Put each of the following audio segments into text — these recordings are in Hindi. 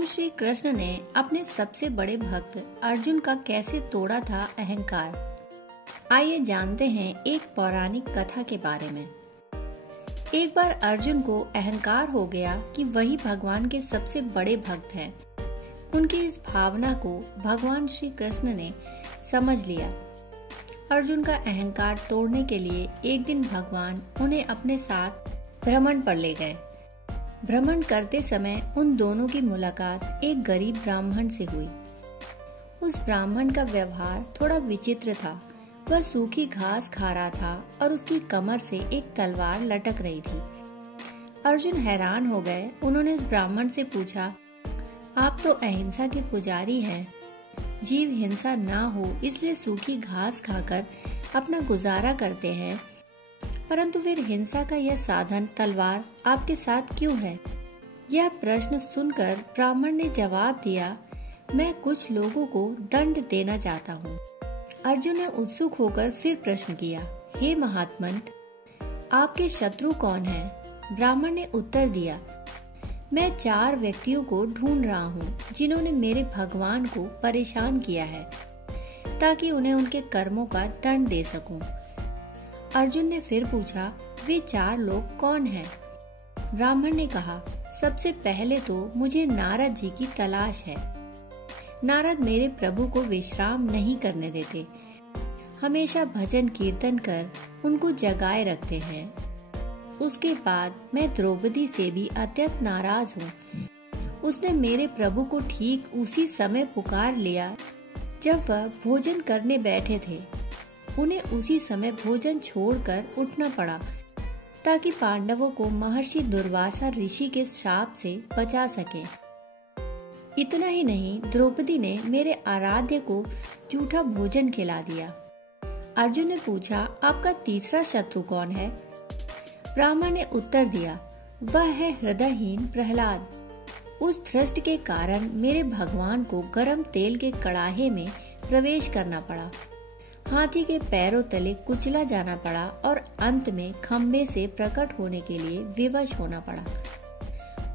प्रभु श्री कृष्ण ने अपने सबसे बड़े भक्त अर्जुन का कैसे तोड़ा था अहंकार। आइए जानते हैं एक पौराणिक कथा के बारे में। एक बार अर्जुन को अहंकार हो गया कि वही भगवान के सबसे बड़े भक्त हैं। उनकी इस भावना को भगवान श्री कृष्ण ने समझ लिया। अर्जुन का अहंकार तोड़ने के लिए एक दिन भगवान उन्हें अपने साथ भ्रमण पर ले गए। भ्रमण करते समय उन दोनों की मुलाकात एक गरीब ब्राह्मण से हुई। उस ब्राह्मण का व्यवहार थोड़ा विचित्र था। वह सूखी घास खा रहा था और उसकी कमर से एक तलवार लटक रही थी। अर्जुन हैरान हो गए। उन्होंने उस ब्राह्मण से पूछा, आप तो अहिंसा के पुजारी हैं। जीव हिंसा ना हो इसलिए सूखी घास खाकर अपना गुजारा करते हैं, परंतु फिर हिंसा का यह साधन तलवार आपके साथ क्यों है? यह प्रश्न सुनकर ब्राह्मण ने जवाब दिया, मैं कुछ लोगों को दंड देना चाहता हूँ। अर्जुन ने उत्सुक होकर फिर प्रश्न किया, हे महात्मन, आपके शत्रु कौन हैं? ब्राह्मण ने उत्तर दिया, मैं 4 व्यक्तियों को ढूंढ रहा हूँ जिन्होंने मेरे भगवान को परेशान किया है, ताकि उन्हें उनके कर्मों का दंड दे सकूं। अर्जुन ने फिर पूछा, वे 4 लोग कौन हैं? ब्राह्मण ने कहा, सबसे पहले तो मुझे नारद जी की तलाश है। नारद मेरे प्रभु को विश्राम नहीं करने देते, हमेशा भजन कीर्तन कर उनको जगाए रखते हैं। उसके बाद मैं द्रौपदी से भी अत्यंत नाराज हूँ। उसने मेरे प्रभु को ठीक उसी समय पुकार लिया जब वह भोजन करने बैठे थे। उन्हें उसी समय भोजन छोड़कर उठना पड़ा ताकि पांडवों को महर्षि दुर्वासा ऋषि के शाप से बचा सकें। इतना ही नहीं, द्रौपदी ने मेरे आराध्य को झूठा भोजन खिला दिया। अर्जुन ने पूछा, आपका तीसरा शत्रु कौन है? ब्राह्मण ने उत्तर दिया, वह है हृदयहीन प्रहलाद। उस धृष्ट के कारण मेरे भगवान को गरम तेल के कड़ाहे में प्रवेश करना पड़ा, हाथी के पैरों तले कुचला जाना पड़ा और अंत में खंबे से प्रकट होने के लिए विवश होना पड़ा।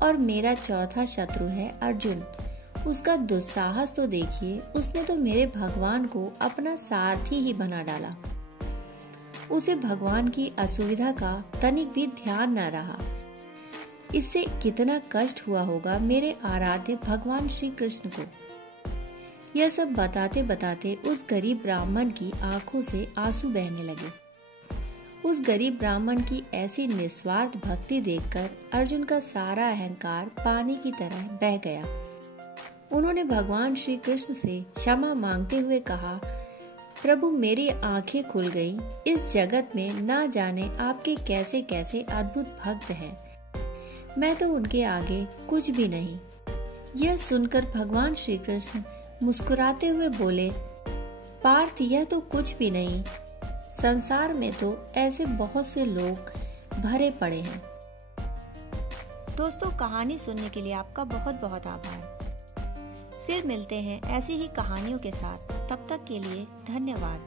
और मेरा चौथा शत्रु है अर्जुन। उसका दुस्साहस तो देखिए, उसने तो मेरे भगवान को अपना सारथी ही बना डाला। उसे भगवान की असुविधा का तनिक भी ध्यान न रहा। इससे कितना कष्ट हुआ होगा मेरे आराध्य भगवान श्री कृष्ण को। यह सब बताते बताते उस गरीब ब्राह्मण की आंखों से आंसू बहने लगे। उस गरीब ब्राह्मण की ऐसी निस्वार्थ भक्ति देखकर अर्जुन का सारा अहंकार पानी की तरह बह गया। उन्होंने भगवान श्री कृष्ण से क्षमा मांगते हुए कहा, प्रभु मेरी आंखें खुल गईं। इस जगत में ना जाने आपके कैसे कैसे अद्भुत भक्त हैं। मैं तो उनके आगे कुछ भी नहीं। यह सुनकर भगवान श्री कृष्ण मुस्कुराते हुए बोले, पार्थ यह तो कुछ भी नहीं। संसार में तो ऐसे बहुत से लोग भरे पड़े हैं। दोस्तों, कहानी सुनने के लिए आपका बहुत बहुत आभार। फिर मिलते हैं ऐसी ही कहानियों के साथ। तब तक के लिए धन्यवाद।